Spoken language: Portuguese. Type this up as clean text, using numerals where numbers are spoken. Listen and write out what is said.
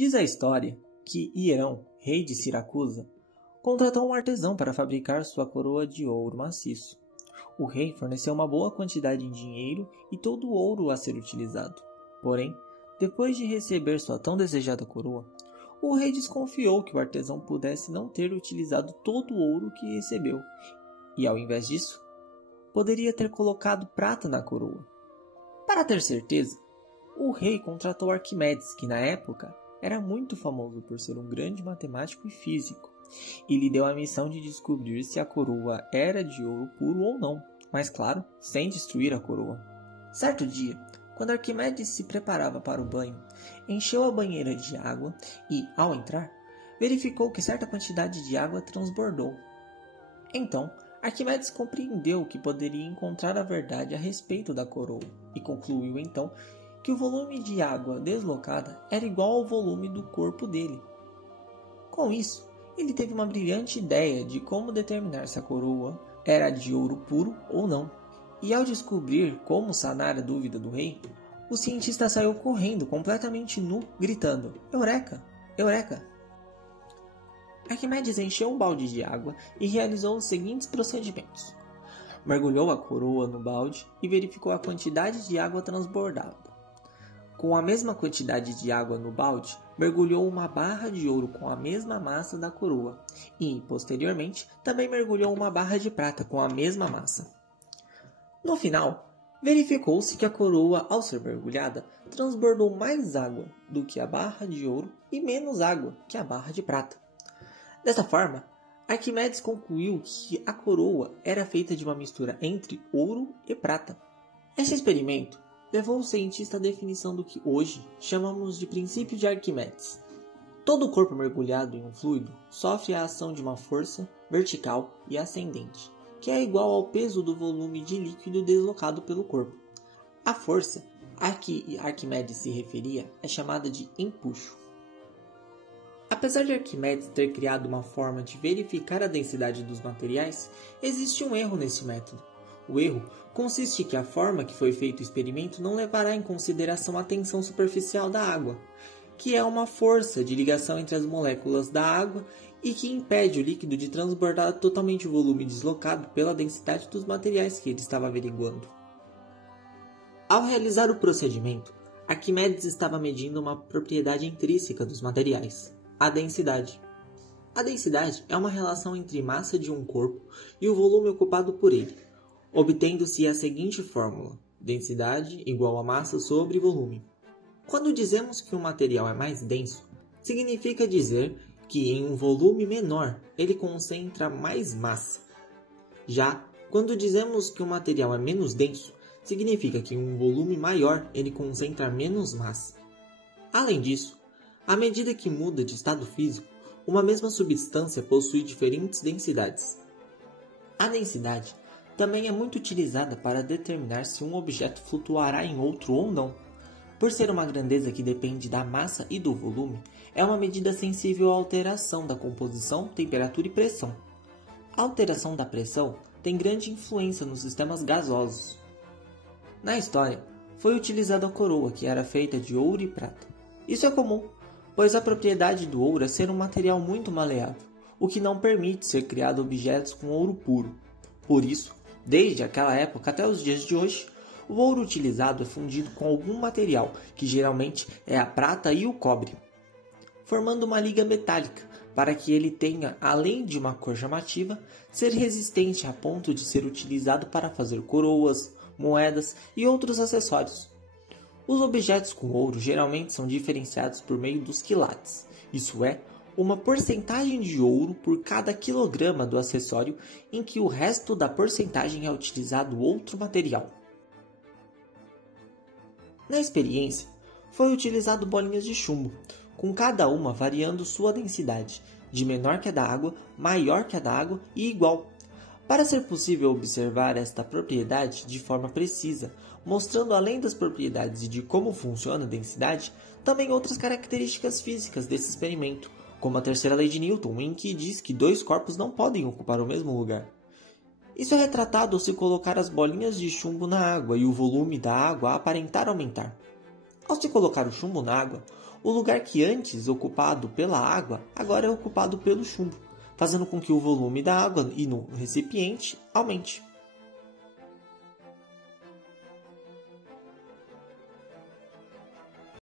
Diz a história que Hierão, rei de Siracusa, contratou um artesão para fabricar sua coroa de ouro maciço. O rei forneceu uma boa quantidade em dinheiro e todo o ouro a ser utilizado. Porém, depois de receber sua tão desejada coroa, o rei desconfiou que o artesão pudesse não ter utilizado todo o ouro que recebeu, e ao invés disso, poderia ter colocado prata na coroa. Para ter certeza, o rei contratou Arquimedes, que na época era muito famoso por ser um grande matemático e físico, e lhe deu a missão de descobrir se a coroa era de ouro puro ou não, mas claro, sem destruir a coroa. Certo dia, quando Arquimedes se preparava para o banho, encheu a banheira de água e, ao entrar, verificou que certa quantidade de água transbordou. Então, Arquimedes compreendeu que poderia encontrar a verdade a respeito da coroa e concluiu então que o volume de água deslocada era igual ao volume do corpo dele. Com isso, ele teve uma brilhante ideia de como determinar se a coroa era de ouro puro ou não. E ao descobrir como sanar a dúvida do rei, o cientista saiu correndo completamente nu, gritando: "Eureka! Eureka!" Arquimedes encheu um balde de água e realizou os seguintes procedimentos. Mergulhou a coroa no balde e verificou a quantidade de água transbordada. Com a mesma quantidade de água no balde, mergulhou uma barra de ouro com a mesma massa da coroa e, posteriormente, também mergulhou uma barra de prata com a mesma massa. No final, verificou-se que a coroa, ao ser mergulhada, transbordou mais água do que a barra de ouro e menos água que a barra de prata. Dessa forma, Arquimedes concluiu que a coroa era feita de uma mistura entre ouro e prata. Este experimento levou o cientista à definição do que hoje chamamos de princípio de Arquimedes. Todo o corpo mergulhado em um fluido sofre a ação de uma força vertical e ascendente, que é igual ao peso do volume de líquido deslocado pelo corpo. A força a que Arquimedes se referia é chamada de empuxo. Apesar de Arquimedes ter criado uma forma de verificar a densidade dos materiais, existe um erro nesse método. O erro consiste que a forma que foi feito o experimento não levará em consideração a tensão superficial da água, que é uma força de ligação entre as moléculas da água e que impede o líquido de transbordar totalmente o volume deslocado pela densidade dos materiais que ele estava averiguando. Ao realizar o procedimento, Arquimedes estava medindo uma propriedade intrínseca dos materiais, a densidade. A densidade é uma relação entre massa de um corpo e o volume ocupado por ele, obtendo-se a seguinte fórmula: densidade igual a massa sobre volume. Quando dizemos que um material é mais denso, significa dizer que em um volume menor ele concentra mais massa. Já quando dizemos que um material é menos denso, significa que em um volume maior ele concentra menos massa. Além disso, à medida que muda de estado físico, uma mesma substância possui diferentes densidades. A densidade também é muito utilizada para determinar se um objeto flutuará em outro ou não. Por ser uma grandeza que depende da massa e do volume, é uma medida sensível à alteração da composição, temperatura e pressão. A alteração da pressão tem grande influência nos sistemas gasosos. Na história, foi utilizada a coroa, que era feita de ouro e prata. Isso é comum, pois a propriedade do ouro é ser um material muito maleável, o que não permite ser criado objetos com ouro puro. Por isso, desde aquela época até os dias de hoje, o ouro utilizado é fundido com algum material, que geralmente é a prata e o cobre, formando uma liga metálica, para que ele tenha, além de uma cor chamativa, ser resistente a ponto de ser utilizado para fazer coroas, moedas e outros acessórios. Os objetos com ouro geralmente são diferenciados por meio dos quilates, isso é, uma porcentagem de ouro por cada quilograma do acessório, em que o resto da porcentagem é utilizado outro material. Na experiência, foi utilizado bolinhas de chumbo, com cada uma variando sua densidade, de menor que a da água, maior que a da água e igual, para ser possível observar esta propriedade de forma precisa, mostrando além das propriedades e de como funciona a densidade, também outras características físicas desse experimento, como a terceira lei de Newton, em que diz que dois corpos não podem ocupar o mesmo lugar. Isso é retratado ao se colocar as bolinhas de chumbo na água e o volume da água aparentar aumentar. Ao se colocar o chumbo na água, O lugar que antes ocupado pela água, agora é ocupado pelo chumbo, fazendo com que o volume da água no recipiente aumente.